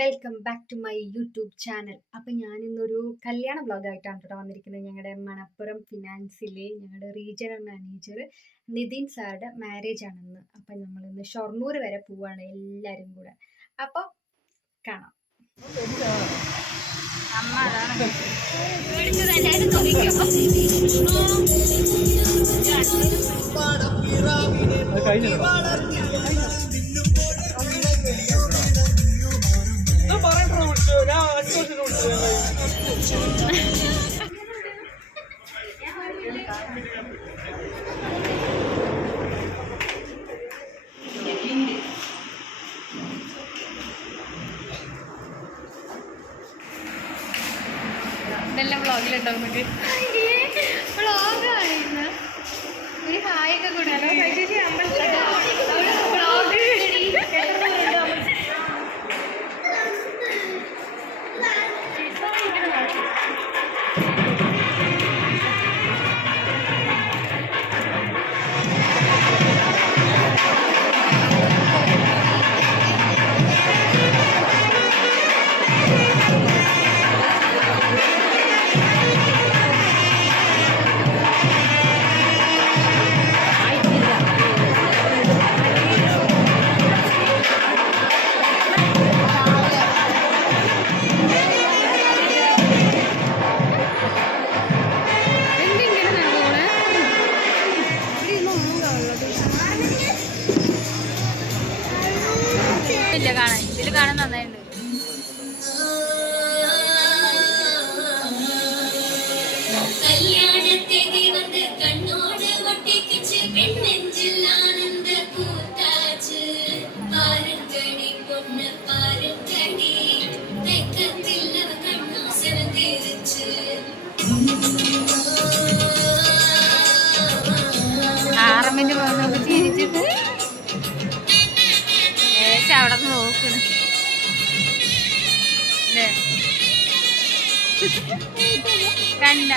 Welcome back to my YouTube channel. അപ്പം ഞാനിന്നൊരു കല്യാണ വ്ളോഗായിട്ടാണ് കേട്ടോ വന്നിരിക്കുന്നത്. ഞങ്ങളുടെ മണപ്പുറം ഫിനാൻസിലെ ഞങ്ങളുടെ റീജിയണൽ മാനേജർ നിതിൻ സാറുടെ മാരേജ് ആണെന്ന്. അപ്പം നമ്മളിന്ന് ഷൊർണൂർ വരെ പോവാണ് എല്ലാവരും കൂടെ. അപ്പോൾ കാണാം. ഇതെല്ലാം വ്ളോഗിലുണ്ടോ നമുക്ക്? വ്ളോഗായിരുന്നു ഒരു ഹായൊക്കെ കൂടാലോ. കാണാൻ ഇതിൽ കാണാൻ നന്നായിട്ടുണ്ട്. ആറമ്മിന്റെ പോകുന്ന ചിരിച്ചിട്ട് അവിടെ നോക്കണ് കണ്ട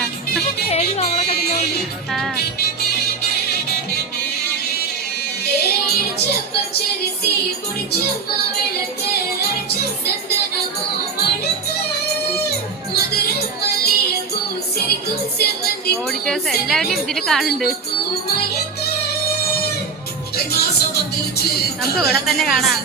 ഓഡിറ്റേഴ്സ് എല്ലാവരും ഇതിൽ കാണുന്നുണ്ട്. നമുക്ക് ഇവിടെ തന്നെ കാണാം.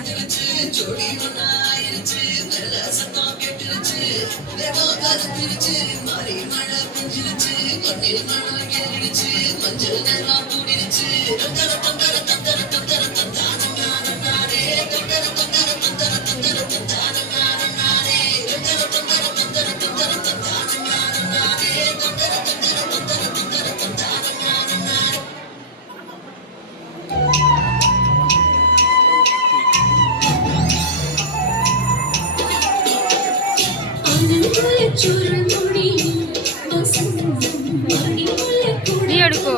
നീ എടുക്കോ?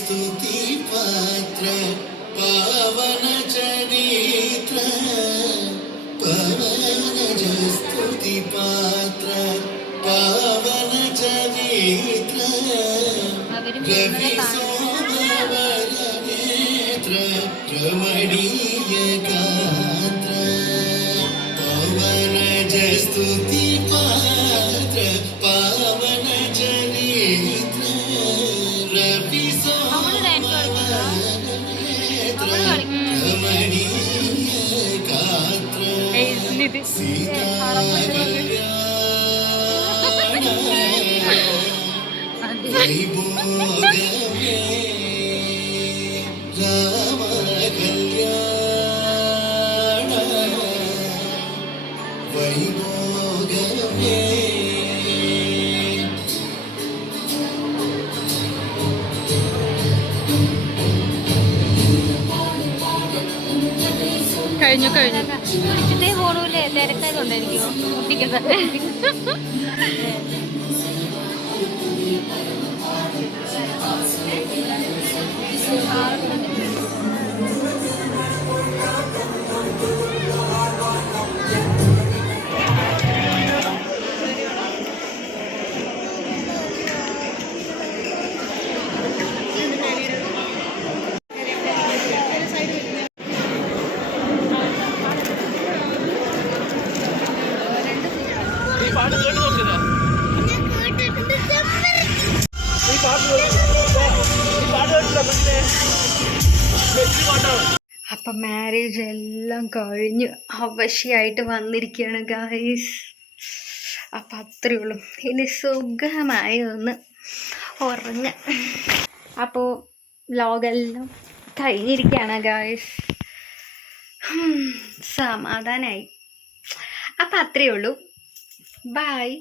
स्तुति पात्र पावन चरित्र रवि रमणीय गात्र सीता वैभोगमे राम കല്യാണ വൈഭോഗമേ. കഴിഞ്ഞു വിളിച്ചിട്ടേ പോണൂല്ലേ, തിരക്കായതുകൊണ്ടായിരിക്കും കുട്ടിക്കുന്നത്. അപ്പം മാരേജ് എല്ലാം കഴിഞ്ഞ് അവശയായിട്ട് വന്നിരിക്കുകയാണ് ഗായ്സ്. അപ്പം അത്രയേ ഉള്ളൂ. ഇനി സുഖമായി ഒന്ന് ഉറങ്ങ. അപ്പോൾ വ്ലോഗെല്ലാം കഴിഞ്ഞിരിക്കുകയാണ് ഗായ്സ്. സമാധാനമായി. അപ്പം അത്രയേ ഉള്ളൂ. ബൈ.